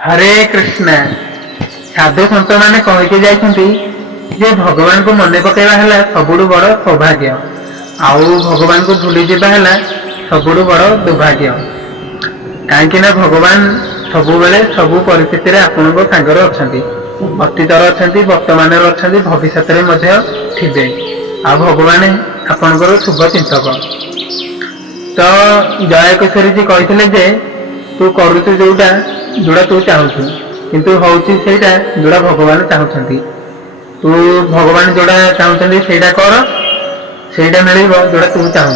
हरे कृष्ण। साधु सन्त मैंने कहीकि जाइछन्ति जे भगवान को मन पकेवा है सबुठु बड़ सौभाग्य, आउ भगवान को भूली जावा है सबुठु बड़ दुर्भाग्य। कहीं भगवान सबु बेले सबु परिस्थिति आपण सांगर अच्छा, अतीत अच्छा, वर्तमान अच्छा, भविष्य में थे। आ भगवान आपणकर शुभ चिंतक। तो जया किशोरी जी कहते तू करुचु जोटा जोड़ा तू चाहूँ किंतु होची सेटा जोड़ा भगवान चाहते। तू भगवान जोड़ा चाहते सेटा कर, सेटा मिल जोड़ा तू चाहूँ।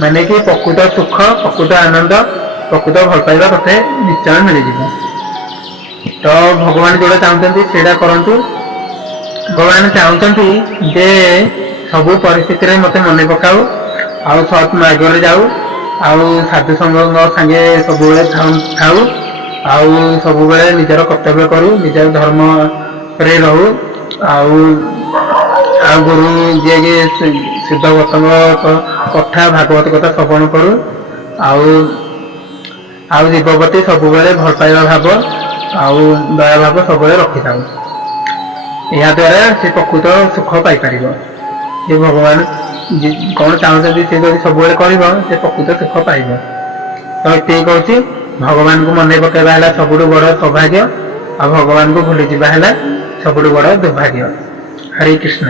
माने कि प्रकृत सुख, प्रकृत आनंद, प्रकृत भल पाइबा तथे निश्चय मिल जाए। तो भगवान जोड़ा चाहते सेटा करंतु। भगवान चाहते जे सबु परिस्थिति मत मन पकाऊ, आउ सत् मार्ग जाऊ, आउ साधु संघ सांगे सब थाऊ, आउ सब निजर कर्तव्य करू, निजर धर्म रे रहू, आउ गुरु जी सिद्ध गौतम कथा भागवत कथा श्रवण करू, आउ जीवप्रति सब भल पाइबा भाव आउ दया भाव सब रखी था। यह द्वारा से प्रकृत सुख पाइपर। जे भगवान कौन चाहते से सब कर प्रकृत सुख पाइब। तो ये कहूँ भगवान को मन पकेवा है सबुठु बड़ सौभाग्य, आ भगवान को भूली जावा है सबुठु बड़ दुर्भाग्य। हरे कृष्ण।